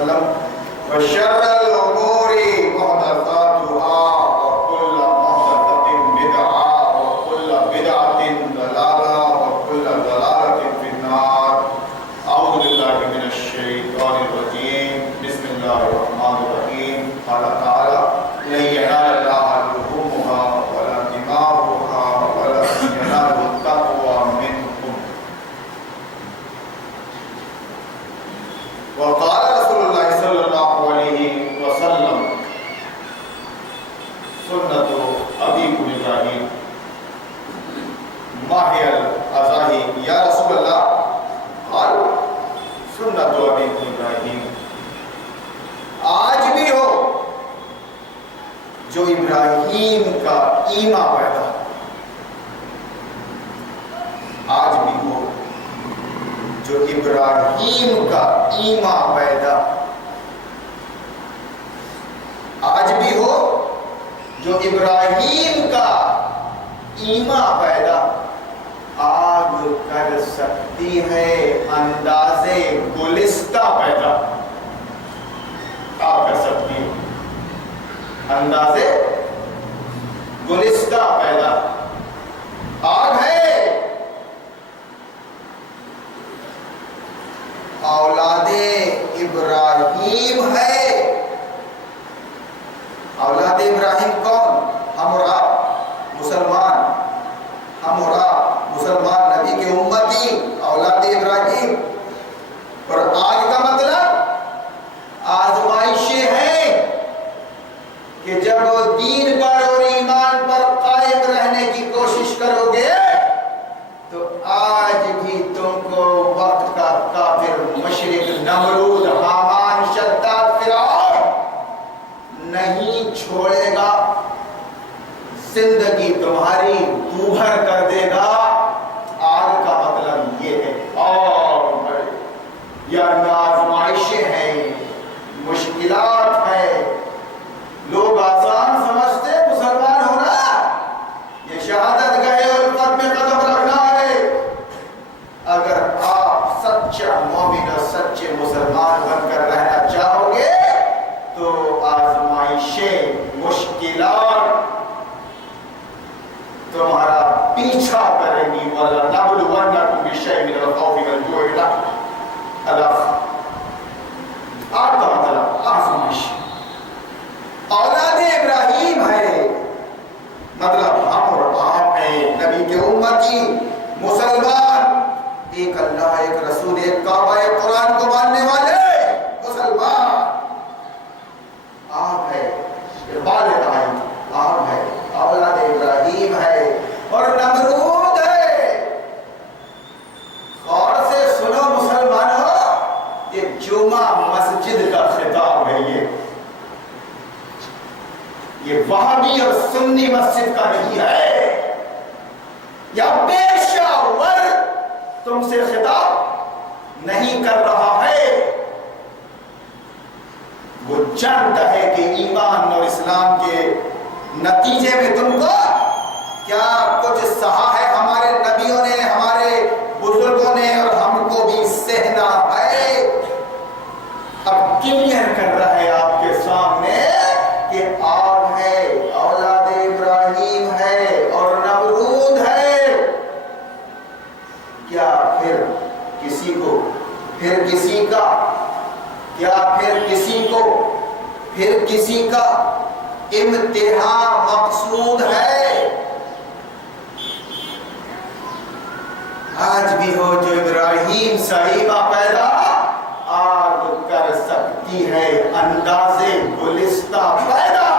وسلم وشر الأمور محدثاتها وكل محدثة بدعة وكل بدعة ضلالة وكل ضلالة في النار. أعوذ بالله من الشيطان الرجيم. بسم الله الرحمن الرحيم. قال تعالى: لن ينال الله لحومها ولا دماؤها ولكن يناله التقوى منكم. وقال رسول الله صلى الله عليه وسلم: سنة أبيكم إبراهيم ما هي الأزاهي يا رسول الله؟ قال: سنة أبيكم إبراهيم. آج بھی ہو جو ابراہیم کا ایمان پیدا، آج بھی ہو جو ابراہیم کا ایمان پیدا، آج بھی ہو جو ابراہیم کا ایمان پیدا آگ کر سکتی ہے اندازے گلستہ پیدا. آگ کر سکتی ہے اندازے گلستہ پیدا. آگ ہے اولاد ابراہیم ہے. اولاد ابراہیم کون؟ ہم اور آپ مسلمان، ہم اور آپ مسلمان نبی کے امتی اولاد ابراہیم. اور آگ کا مطلب آزمائشیں ہیں کہ جب دین پر اور ایمان پر قائم رہنے کی کوشش کرو گے تو آج بھی تم کو وقت کا کافر مشرک نمرود حامان شداد فرعون نہیں چھوڑے گا. زندگی تمہاری دوبھر کر دے گا. آگ کا مطلب یہ ہے. اور یا آزمائشیں ہیں، مشکلات ہیں. لوگ آسان سمجھتے مسلمان ہونا یہ شہادت گئے اور الفت میں قدم رکھنا ہے. اگر آپ سچا مومن اور سچے مسلمان بن کر رہنا چاہو گے تو آزمائشیں، مشکلات تمہارا پیچھا کریں گی. وَلَنَبْلُوَنَّكُمْ بِشَيْءٍ مِّنَ الْخَوْفِ وَالْجُوعِ. آگ کا مطلب آزمائش. اولاد ابراہیم ہے مطلب ہم اور آپ ہیں نبی کے امتی مسلمان، ایک اللہ، ایک رسول، ایک کعبہ، ایک قرآن کو ماننے والے مسلمان. آپ ہے والد بھائی، آپ ہے اولاد ابراہیم ہے اور نمرود ہے. غور سے سنو مسلمانوں، یہ جمعہ مسجد کا خطاب ہے. یہ وہابی اور سنی مسجد کا نہیں ہے. یا پیشہ ور تم سے خطاب نہیں کر رہا ہے. وہ جانتا ہے کہ ایمان اور اسلام کے نتیجے میں تم کو کیا کچھ سہا ہے ہمارے نبیوں نے، ہمارے بزرگوں نے، اور ہم کو بھی سہنا ہے. اب کلیئر کر رہا ہے آپ کے سامنے کہ آگ ہے، اولاد ابراہیم ہے اور نمرود ہے. کیا پھر کسی کو امتحان مقصود ہے؟ آج بھی ہو جو ابراہیم صاحبہ پیدا آگ کر سکتی ہے اندازے گلستہ پیدا.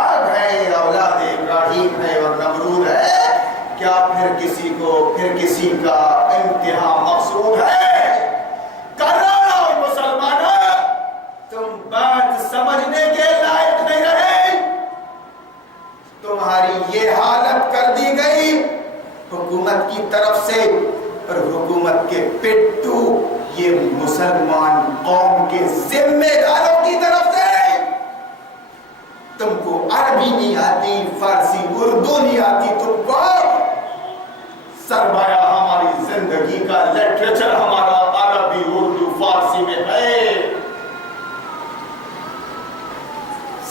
آگ ہے، اولاد ابراہیم ہے اور نمرود ہے. کیا پھر کسی کا امتحان مقصود ہے؟ کروڑوں مسلمانوں تم بات سمجھنے کے لائق نہیں رہے. تمہاری یہ حالت کر دی گئی حکومت کی طرف سے، اور حکومت کے پٹو یہ مسلمان قوم کے ذمہ داروں کی طرف سے. تم کو عربی نہیں آتی، فارسی اردو نہیں آتی، تم کو سرمایہ ہماری زندگی کا لٹریچر ہمارا عربی اردو فارسی میں ہے.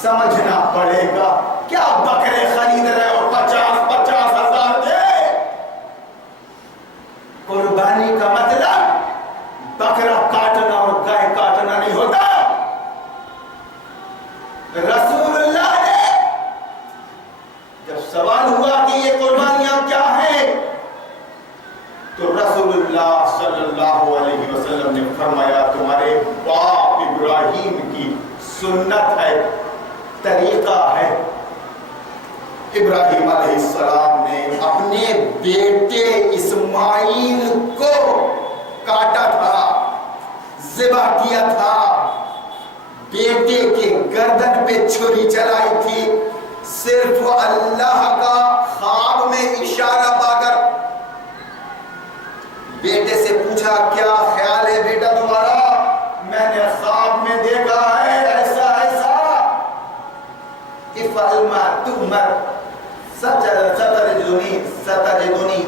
سمجھنا پڑے گا. کیا بکرے خرید رہے ہو 50,000 دے؟ قربانی کا مطلب بکرا کاٹنا اور گائے کاٹنا نہیں ہوتا. رسول اللہ نے جب سوال ہوا کہ یہ قربانیاں کیا ہیں تو رسول اللہ صلی اللہ علیہ وسلم نے فرمایا تمہارے باپ ابراہیم کی سنت ہے، طریقہ ہے. ابراہیم علیہ السلام نے اپنے بیٹے اسماعیل کو کاٹا تھا، ذبح کیا تھا، بیٹے کے گردن پہ چھری چلائی تھی. صرف اللہ کا خواب میں اشارہ پا کر بیٹے سے پوچھا کیا خیال ہے بیٹا تمہارا؟ میں نے خواب میں دیکھا ہے ایسا ایسا. افعل ما تؤمر ستجدنی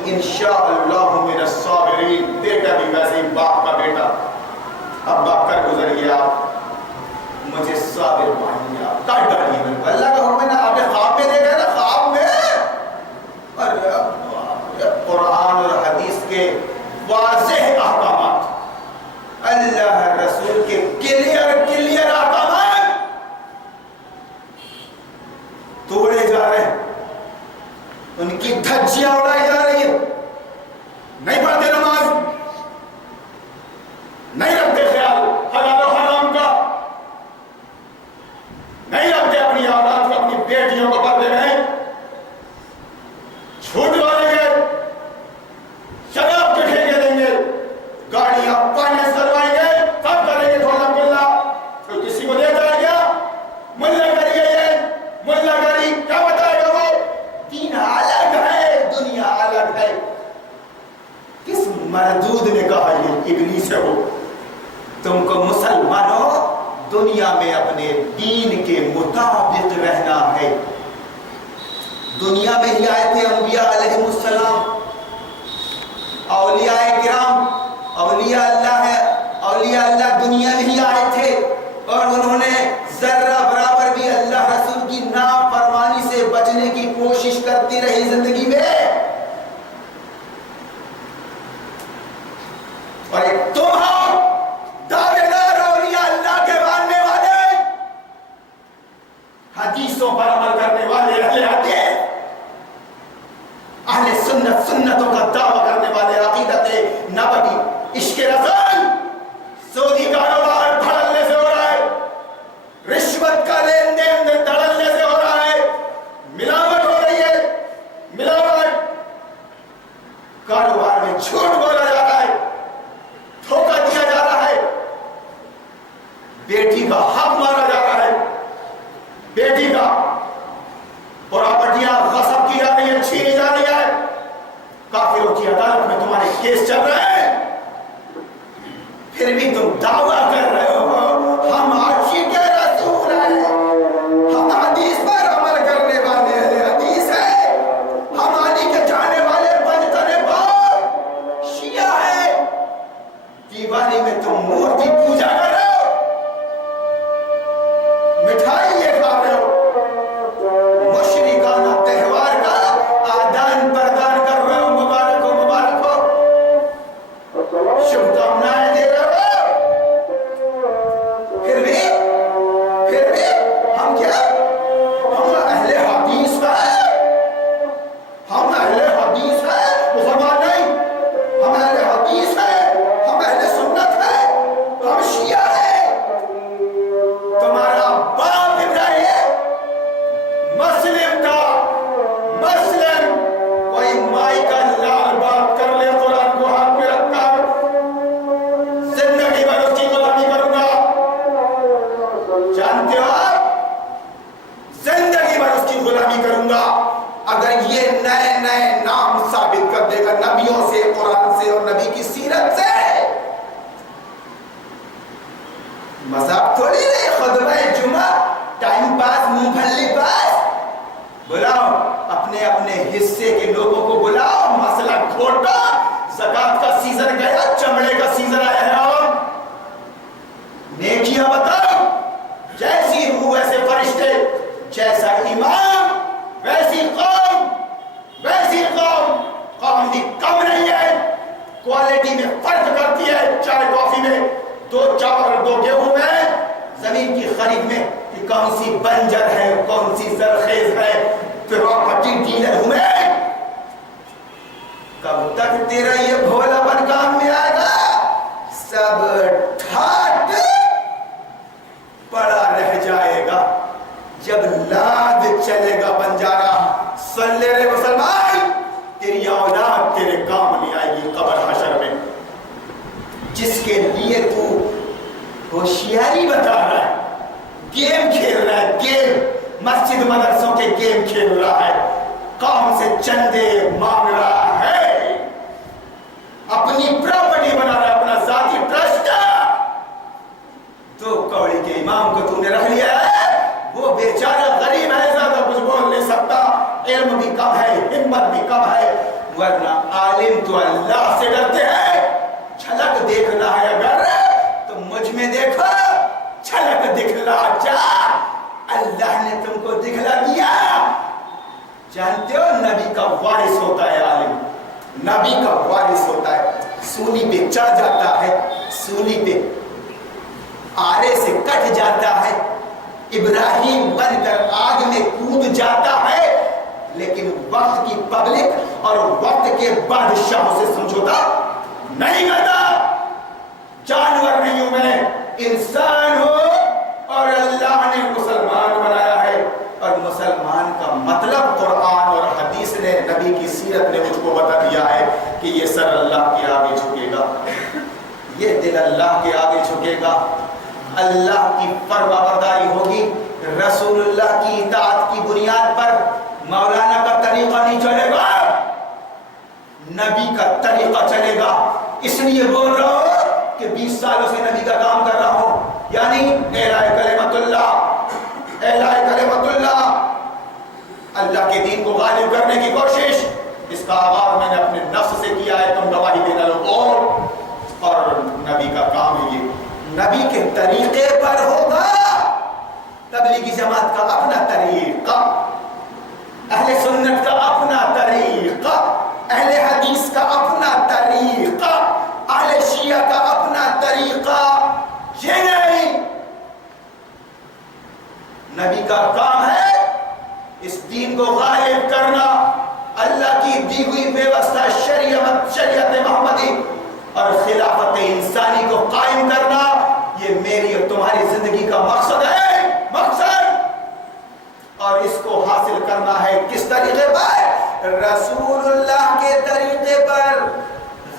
انشاءاللہ من الصابرین. بیٹا بھی ویسے ہی باپ کا بیٹا، اب باپ کر گزریے آپ، مجھے صابر مانیے آپ. کاٹ ڈالیے میں اللہ کا حکم ہے نا. آپ نے خواب میں دیکھا نا، خواب میں قرآن اور حدیث کے واضح احکامات، اللہ رسول کے کلیئر احکامات توڑے جا رہے ہیں، ان کی دھجیاں اڑائی جا رہی ہیں. نہیں پڑھتے نماز، نہیں رکھتے خیال حلال و حرام کا، نہیں رکھتے اپنی اولاد کو، اپنی بیٹیوں کو پردے میں چھوٹ والے گئے، شراب کے ٹھیکے دیں گے، گاڑیاں فائننس کروائیں گے، سب کریں گے تو الحمدللہ. تو کسی کو دے جائے گیا ملا کری گئی، ملا کری کیا بتائے گا وہ؟ دین الگ ہے، دنیا الگ ہے. کس مردود نے کہا یہ ابلیس ہے وہ؟ تم کو مسلمانوں دنیا میں اپنے دین کے مطابق رہنا ہے. دنیا میں ہی آئے تھے انبیاء علیہ السلام، اولیاء کرام، اولیاء اللہ ہے، اولیاء اللہ دنیا میں ہی آئے تھے اور انہوں نے ذرہ برابر بھی اللہ رسول کی نافرمانی سے بچنے کی کوشش کرتی رہی زندگی میں. اور ایک تم ہو دعوے دار اولیاء اللہ کے ماننے والے، حدیثوں پر عمل کرنے والے، اہل حدیث، اہل سنتوں کا دعویٰ کرنے والے، عقیدت نبوی، عشق رسول. سودی کاروبار دھڑلنے سے ہو رہا ہے، رشوت کا لین دین دھڑلنے سے ہو رہا ہے، ملاوٹ ہو رہی ہے، ملاوٹ، کاروبار میں جھوٹ بولا جا رہا ہے، دھوکہ دیا جا رہا ہے، بیٹی کا حق مارا جا رہا ہے، بیٹی کا پراپرٹیاں غصب کی جا رہی ہیں، چھینی جا رہی ہے. کافروں کی عدالت میں تمہارے کیس چل رہے ہیں، پھر بھی تم دعویٰ کر رہے ہو ہم عاشق رسول ہیں، ہم حدیث پر عمل کرنے والے اہل حدیث ہیں، ہم علی کے جانے والے بجتنے باپ شیعہ ہیں. دیوالی میں تم مورتی پوجا کر رہے ہو، مٹھائی یہ کھا رہے ہو، مشرکانہ تہوار کا آدان پردان کر رہے ہو، مبارک ہو مبارک ہو، شبھ کامنائیں دے رہے ہو. پھر بھی ہم کیا؟ ہم اہل حدیث ہیں، ہم اہل حدیث ہیں، مسلمان نہیں، ہم اہل حدیث ہیں، ہم اہل سنت ہیں، ہم شیعہ ہیں. تمہارا باپ ابراہیم مسلم تھا، مسلم. کوئی مائی کا لال بات کر لے قرآن کو ہاتھ میں رکھ کر، زندگی بھر اس کی غلامی کروں گا. جانتے ہو آپ، زندگی بھر اس کی غلامی کروں گا اگر یہ نئے نئے نام ثابت کر دے گا نبیوں سے، قرآن سے اور نبی کی سیرت سے. مذہب تھوڑی نہیں، خطبہ جمعہ ٹائم پاس، منہ پھلی پاس. بلاؤ اپنے اپنے حصے کے لوگوں کو بلاؤ، مسئلہ کھوٹو. زکات کا سیزن گیا، چمڑے کا سیزن آیا ہے. اور نیکیاں بتاؤ، جیسی روح ایسے فرشتے. زمین کی خرید میں کہ کون سی بنجر ہے کون سی زرخیز ہے پراپرٹی ڈیلر ہوں میں. کب تک تیرا یہ بھولا بن کام میں آئے گا؟ سب ٹھاٹ پڑا رہ جائے گا جب لاد چلے گا بنجارا. سن لے رے مسلمان، تیری اولاد تیرے کام نہیں آئے گی قبر حشر میں. جس کے لیے تو ہوشیاری بتا رہا ہے، گیم کھیل رہا ہے، گیم مسجد مدرسوں کے گیم کھیل رہا ہے، قوم سے چندے مانگ رہا ہے، اپنی پراپرٹی بنا رہا ہے، اپنا ذاتی ٹرسٹ. دو کوڑی کے امام کو تو نے رکھ لیا ہے، وہ بیچارہ غریب ہے، زیادہ کچھ بول نہیں سکتا، علم بھی کم ہے، ہمت بھی کم ہے، ورنہ عالم تو اللہ سے ڈرتے ہیں. چھلک دیکھنا ہے اگر تو مجھ میں دیکھو، چھلک دکھلا جا، اللہ نے تم کو دکھلا دیا. جانتے ہو نبی کا وارث ہوتا ہے عالم، نبی کا وارث ہوتا ہے. سولی پہ چڑھ جاتا ہے، سولی پہ آرے سے کٹ جاتا ہے، ابراہیم بن کر آگ میں کود جاتا ہے، لیکن وقت کی پبلک اور وقت کے بادشاہوں سے سمجھوتا نہیں کرتا. جانور نہیں ہوں میں، انسان ہوں اور اللہ نے مسلمان بنایا ہے. اور مسلمان کا مطلب قرآن اور حدیث نے، نبی کی سیرت نے مجھ کو بتا دیا ہے کہ یہ سر اللہ کے آگے جھکے گا، یہ دل اللہ کے آگے جھکے گا، اللہ کی فرما برداری ہوگی، رسول اللہ کی اطاعت کی بنیاد پر. مولانا کا طریقہ نہیں چلے گا، نبی کا طریقہ چلے گا. اس لیے بول رہا ہوں کہ 20 سالوں سے نبی کا کام کر رہا ہوں، یعنی اعلاء کلمت اللہ، اعلاء کلمت اللہ، اللہ کے دین کو غالب کرنے کی کوشش. اس کا آغاز میں نے اپنے نفس سے کیا ہے، تم گواہی دینا لوگ. اور نبی کا کام ہے یہ، نبی کے طریقے پر ہوگا. تبلیغی جماعت کا اپنا طریقہ، اہل سنت کا اپنا طریقہ، اہل حدیث کا اپنا طریقہ، اہل شیعہ کا اپنا طریقہ. یہ نہیں، نبی کا کام ہے اس دین کو غالب کرنا، اللہ کی دی ہوئی ویوستھا شریعت محمدی اور خلافت انسانی کو قائم کرنا. یہ میری اور تمہاری زندگی کا مقصد ہے، مقصد. اور اس کو حاصل کرنا ہے کس طریقے پر؟ رسول اللہ کے طریقے پر.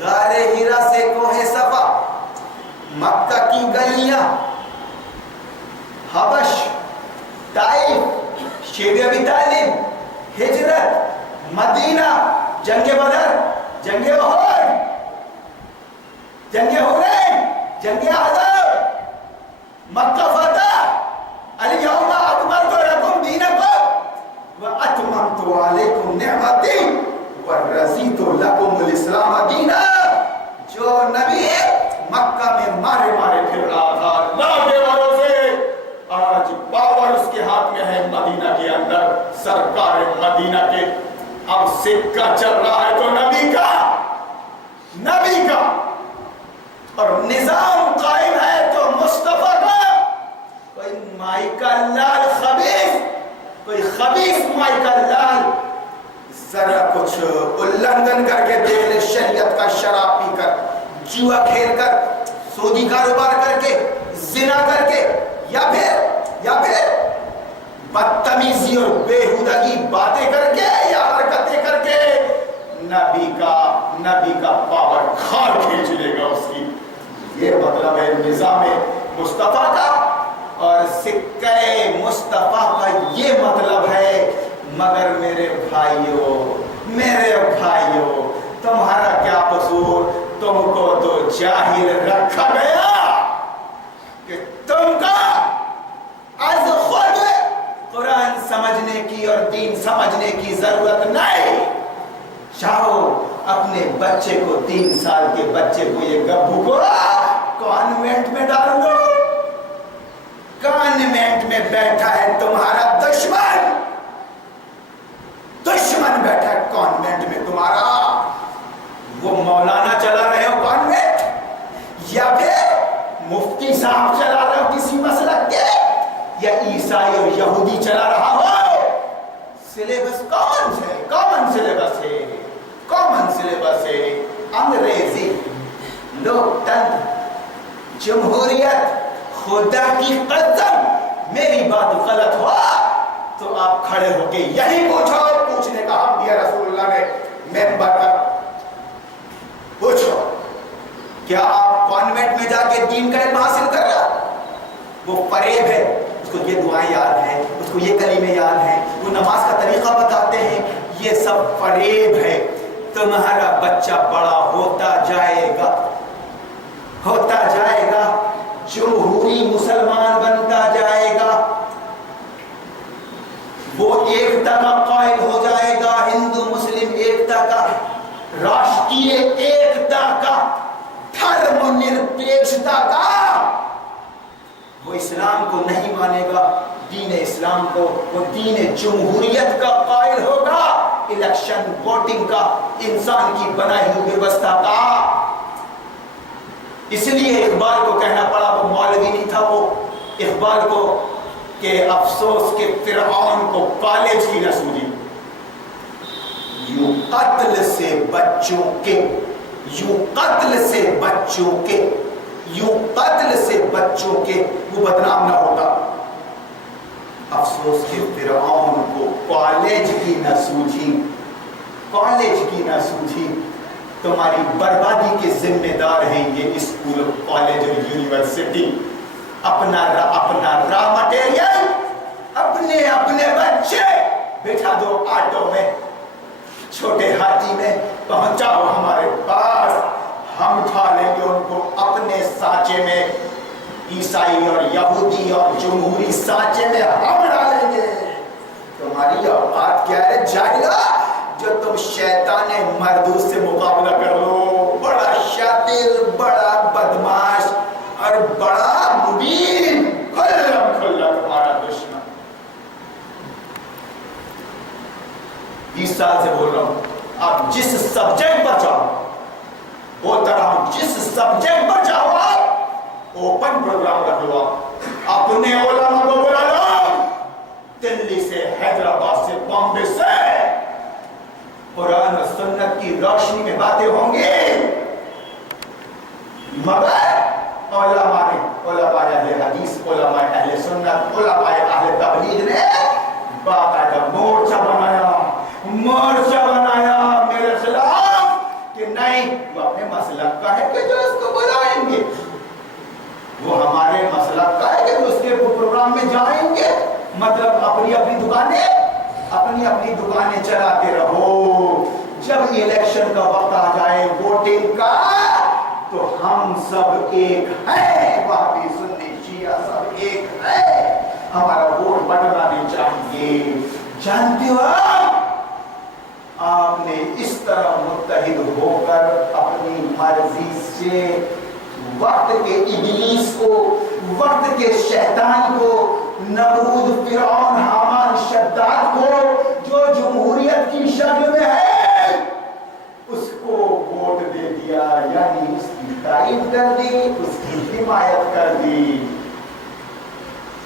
غار ہیرا سے کوہ صفا، مکہ کی گلیاں، حبش، طائف، شیب ابی طالب، ہجرت، مدینہ، جنگ بدر، جنگ احد، جنگ حنین، جنگ احزاب، مکہ فتح، الیوم اکملت لکم دینکم واتممت علیکم نعمتی ورضیت لکم الاسلام دینا. جو نبی مکہ میں مارے مارے پھر رہا تھا اللہ کے بھروسے، آج پاور اس کے ہاتھ میں ہے مدینہ کے اندر، سرکار مدینہ کے. اب سکہ چل رہا ہے تو نبی کا، نبی کا، اور نظام قائم ہے تو مصطفیٰ کا. کوئی مائی کا لال خبیث، کوئی خبیث مائی کا لال ذرا کچھ النگن کر کے دیکھ لے، شریعت کا شراب پی کر، جوا کھیل کر، سودی کاروبار کر کے، زنا کر کے، یا پھر بدتمیزی اور بےہودگی باتیں کر کے یا حرکتیں کر کے نبی کا پاور کھار کھینچ لے گا اس کی. یہ مطلب ہے نظام مصطفیٰ کا. اور سکہ مصطفیٰ کا یہ مطلب ہے. مگر میرے بھائیوں تمہارا کیا قصور؟ تم کو تو جاہل رکھا گیا کہ تم کا از خود قرآن سمجھنے کی اور دین سمجھنے کی ضرورت نہیں. جاؤ اپنے بچے کو، 3 سال کے بچے کو، یہ گبو کو کانوینٹ میں ڈال دو. کانوینٹ میں بیٹھا ہے تمہارا دشمن بیٹھا ہے کانوینٹ میں تمہارا. وہ مولانا چلا رہے ہو کانوینٹ، یا پھر مفتی صاحب چلا رہے ہو کسی مسلک کے، یا عیسائی اور یہودی چلا رہا ہو، سلیبس کامن سلیبس ہے، انگریزی، لوکتنتر، جمہوریت، خدا کی قسم میری بات غلط ہوا تو آپ کھڑے ہو کے یہی پوچھنے کا حق دیا رسول اللہ نے ممبر پر۔ پوچھو کیا آپ کانوینٹ میں جا کے دین کا علم حاصل کر رہا؟ وہ فریب ہے، اس کو یہ دعائیں یاد ہیں، اس کو یہ کلمے یاد ہیں، وہ نماز کا طریقہ بتاتے ہیں، یہ سب فریب ہے۔ تمہارا بچہ بڑا ہوتا جائے گا، جمہوری مسلمان بنتا جائے گا، وہ ایکتا کا قائل ہو جائے گا، ہندو مسلم ایکتا کا، راشٹریہ ایکتا کا، دھرم نرپیکشتا کا۔ وہ اسلام کو نہیں مانے گا، دین اسلام کو، وہ دین جمہوریت کا قائل ہوگا، الیکشن ووٹنگ کا، انسان کی بنائی ہوئی ویوستھا کا۔ اس لیے اقبال کو کہنا پڑا، وہ مولوی نہیں تھا، وہ اقبال کو کہ افسوس کہ فرعون کو کالج کی نہ سوجی، یوں قتل سے بچوں کے وہ بدنام نہ ہوتا۔ افسوس کہ فرعون کو کالج کی نہ سوجی۔ تمہاری بربادی کے ذمہ دار ہیں یہ اسکول، کالج اور یونیورسٹی۔ اپنا را مٹیریل، اپنے بچے بٹھا دو آٹو میں، چھوٹے ہاتھی میں پہنچاؤ ہمارے پاس، ہم اٹھا لیں گے ان کو اپنے سانچے میں، عیسائی اور یہودی اور جمہوری سانچے میں ہم ڈالیں گے۔ تمہاری اوقات کیا ہے جاہلا، جو تم شیطان مردود سے مقابلہ کر لو؟ بڑا شاطر، بڑا بدماش اور بڑا مبین، کھلا تمہارا دشمن۔ 20 سال سے بول رہا ہوں، آپ جس سبجیکٹ پر چاہو بولتا رہا ہوں، جس سبجیکٹ پر چاہو آپ اوپن پروگرام رکھ لو، آپ اپنے علماء کو بلا لو، دلی سے، حیدرآباد سے، بامبے سے، قرآن و سنت کی روشنی میں باتیں ہوں گی، مگر علماء اہل حدیث، علماء اہل سنت، علماء اہل تبلیغ نے باقاعدہ مورچہ بنایا میرے خلاف کہ نہیں، وہ اپنے مسلک کا ہے کہ جو اس کو بلائیں گے، وہ ہمارے مسلک کا ہے کہ اس کے پروگرام میں جائیں گے، مطلب اپنی دکانیں چلاتے رہو، جب الیکشن کا وقت آ جائے ووٹنگ کا تو ہم سب ایک ہیں، وہابی سنی شیعہ سب ایک ہے، ہمارا ووٹ بٹنا نہیں چاہیے۔ جانتے ہو آپ نے اس طرح متحد ہو کر اپنی مرضی سے وقت کے ابلیس کو، وقت کے شیطان کو، نمرود، فرعون، حامان، شداد کو، جو جمہوریت کی شکل میں ہے، اس کو ووٹ دے دیا، یعنی اس کی تائید کر دی، اس کی حمایت کر دی۔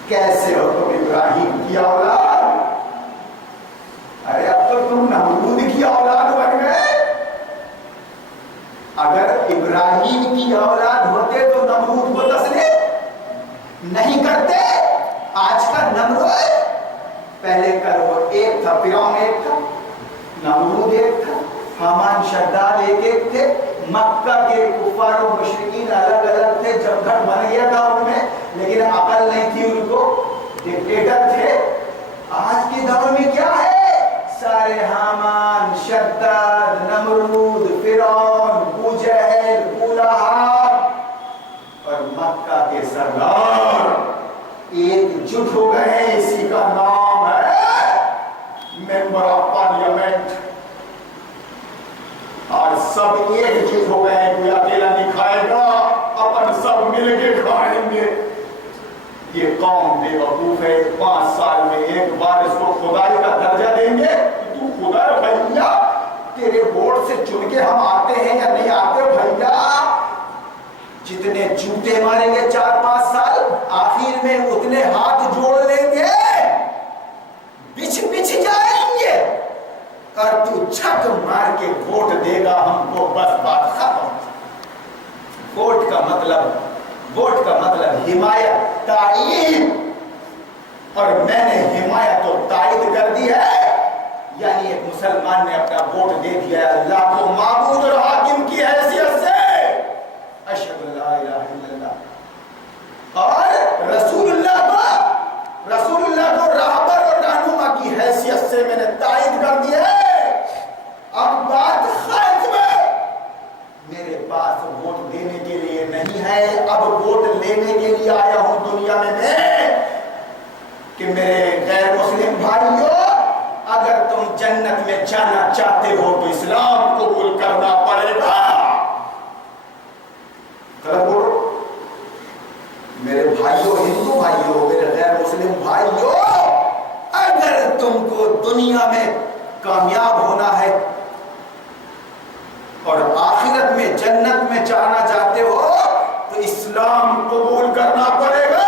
کیسے ہو تم ابراہیم کی اولاد؟ ارے اب تو تم نمرود کی اولاد بن گئے۔ اگر ابراہیم کی اولاد ہوتے تو نمرود کو تسلیم نہیں کرتے۔ آج کا نمرود پہلے کا وہ ایک تھا، فرعون ایک تھا، نمرود ایک تھا، حامان، شداد ایک تھے، مکہ کے کفار و مشرکین الگ الگ تھے، جب گھر بن گیا تھا ان میں، لیکن عقل نہیں تھی ان کو، ڈکٹیٹر تھے۔ آج کے دور میں کیا ہے؟ سارے حامان، شداد، نمرود، فرعون، ابو جہل، ابو لہب اور مکہ کے سردار ایک جٹ ہو گئے ہیں، اسی کا نام ہے ممبر آف پارلیمنٹ۔ اور سب ایک جٹ ہو گئے ہیں، کوئی اکیلا نہیں کھائے گا، اپن سب مل کے کھائیں گے۔ یہ قوم بے وقوف ہے، 5 سال میں ایک بار اس کو خدائی کا درجہ دیں گے، تو خدا بھیا تیرے ووٹ سے چن کے ہم آتے ہیں یا نہیں آتے بھیا، جتنے جوتے ماریں گے 4-5 سال، آخر میں اتنے ہاتھ جوڑ لیں اور تو چھک مار کے ووٹ دے گا ہم کو، بس بات ختم۔ ووٹ کا مطلب حمایت، تائید، اور میں نے حمایت و تائید کر دی ہے، یعنی ایک مسلمان نے اپنا ووٹ دے دیا ہے اللہ کو معبود اور حاکم کی حیثیت سے، اشہد لا الہ الا اللہ، اور رسول اللہ کو راہبر اور رہنما کی حیثیت سے میں نے تائید کر دی ہے۔ اب بات ختم، میرے پاس ووٹ دینے کے لیے نہیں ہے، اب ووٹ لینے کے لیے آیا ہوں دنیا میں کہ میرے غیر مسلم بھائیوں، اگر تم جنت میں جانا چاہتے ہو تو اسلام قبول کرنا پڑے گا۔ میرے بھائیوں، ہندو بھائیوں، میرے غیر مسلم بھائیوں، اگر تم کو دنیا میں کامیاب ہونا ہے اور آخرت میں جنت میں جانا چاہتے ہو تو اسلام قبول کرنا پڑے گا۔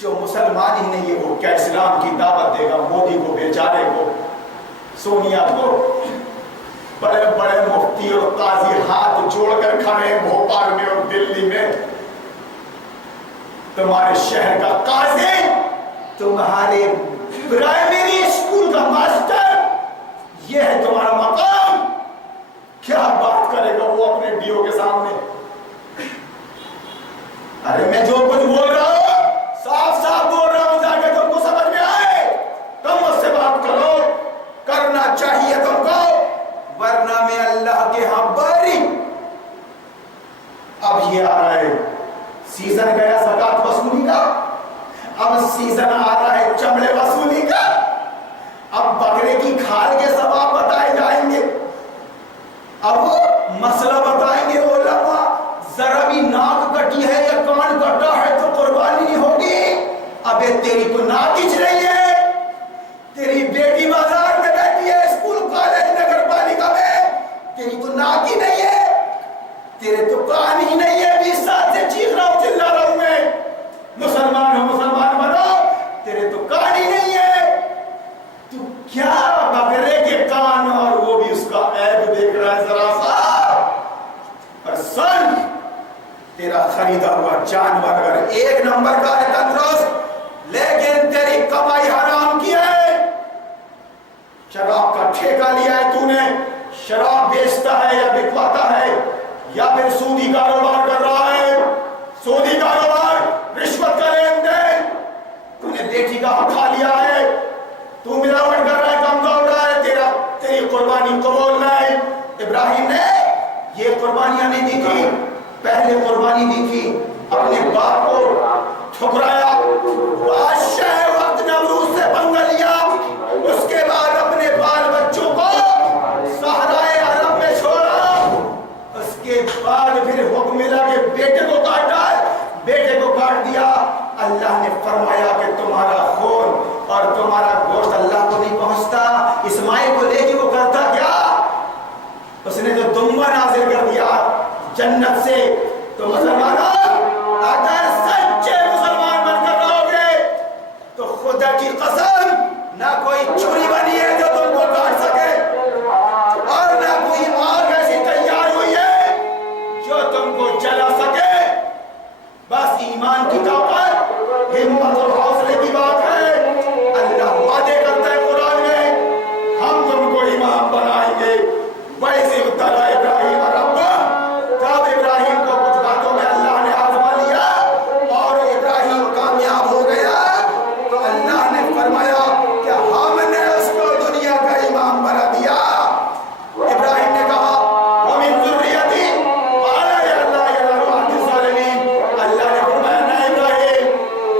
جو مسلمان ہی نہیں ہے وہ کیا اسلام کی دعوت دے گا؟ مودی کو، بیچارے کو، سونیا کو، بڑے بڑے مفتی اور قاضی ہاتھ جوڑ کر کھڑے ہیں بھوپال میں اور دلی میں، تمہارے شہر کا قاضی، تمہارے پرائمری اسکول کا ماسٹر، یہ ہے تمہارا مقام، کیا بات کرے گا وہ اپنے ڈیو کے سامنے؟ ارے میں جو کچھ بول رہا ہوں صاف صاف بول رہا ہوں تاکہ تم کو سمجھ میں آئے، تم مجھ سے بات کرو، کرنا چاہیے تم کو، ورنہ میں اللہ کے ہاں باری۔ اب یہ آ رہا ہے سیزن گیا زکات وصولی کا، اب سیزن آ رہا ہے چمڑے وصولی کا، اب بکرے کی کھال کے ثواب بتائے جائیں گے، اب مسئلہ بتائیں گے علماء، ذرا بھی ناک کٹی ہے یا کان کٹا ہے تو قربانی نہیں ہوگی۔ ابے تیری تو ناکچ نہیں ہے، تیری بیٹی بازار میں بیٹھی ہے، اسکول کالج نگر پالیکا میں، تیری تو ناک ہی نہیں ہے، تیرے تو کان ہی نہیں ہے، 20 سال سے چیخ رہا ہوں، چلا رہا ہوں میں، مسلمان ہو مسلمان بنو، تیرے تو کان ہی نہیں ہے، تو کیا بکرے کے کان اور وہ بھی اس کا عیب دیکھ رہا ہے ذرا سا؟ اور سن، تیرا خریدا ہوا جانور اگر ایک نمبر کا ہے تندرست، لیکن تیری کمائی حرام کی ہے، شراب کا ٹھیکہ لیا ہے تو نے، شراب بیچتا ہے یا بکواتا ہے یا پھر سودی کاروبار کر رہا ہے، سودی کاروبار، رشوت کا لین دین، تو نے بیٹی کا حق کھا لیا ہے، تو ملاوٹ کر رہا ہے، کم دوڑ رہا ہے، تیری قربانی قبول نہیں۔ ابراہیم نے یہ قربانیاں نہیں دی تھی، پہلے قربانی دی تھی، اپنے باپ کو ٹھکرایا، بادشاہ وقت نمرود سے پنگا لیا، اس کے بعد اپنے بال بچوں کو صحرائے عرب میں چھوڑا، اس کے بعد پھر حکم ملا کہ بیٹے کو کاٹا، بیٹے کو کاٹ دیا۔ اللہ نے فرمایا کہ تمہارا خون اور تمہارا گوشت اللہ کو نہیں پہنچتا۔ اسماعیل کو لے کے وہ کرتا کیا؟ اس نے تو دمبا نازل کر دیا جنت سے۔ تو مسلمانوں، اگر سچے مسلمان بن کر رہو گے تو خدا کی قسم نہ کوئی چھری بنی ہے جو تم کو کاٹ سکے، اور نہ کوئی آگ ایسی تیار ہوئی ہے جو تم کو جلا سکے۔ بس ایمان کی طاقت، ہمت اور حوصلے کی بات ہے۔ اللہ وعدے کرتا ہے قرآن میں، ہم تم کو امام بنائیں گے۔ وَإِذِ ابْتَلَىٰ إِبْرَاهِيمَ رَبُّهُ، جب ابراہیم کو کچھ باتوں میں اللہ نے آزما لیا اور ابراہیم کامیاب ہو گیا تو اللہ نے فرمایا کہ ہم نے اس کو دنیا کا امام بنا دیا۔ ابراہیم نے کہا وَمِن ذُرِّيَّتِي، قَالَ يَا اللَّهُ يَنَالُ عَهْدِ الظَّالِمِينَ۔ اللہ نے فرمایا نہ ابراہیم،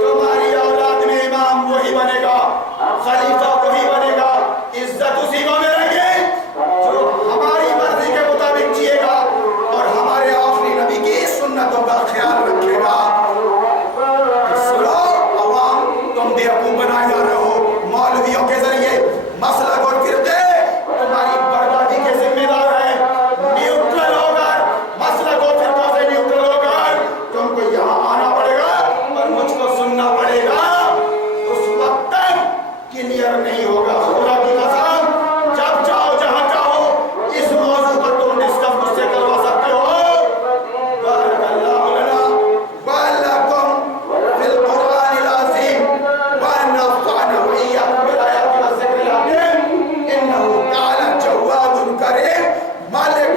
تمہاری اولاد میں امام وہی بنے گا، خلیفہ وہی بنے گا، عزت اسی کو ملے گی جو ہماری مرضی کے مطابق جیے گا اور ہمارے آخری نبی کی سنتوں کا خیال رکھے گا۔ سنو عوام، تم بیوقوف بنائے جا رہے ہو مولویوں کے ذریعے، مسلک اور فرقے تمہاری بربادی کے ذمہ دار ہیں۔ نیوٹرل ہو کر، مسلک اور فرقوں سے نیوٹرل ہو کر تم کو یہاں آنا پڑے گا اور مجھ کو سننا پڑے گا۔ اس وقت تک کلیئر نہیں ہوگا خدا کی مالک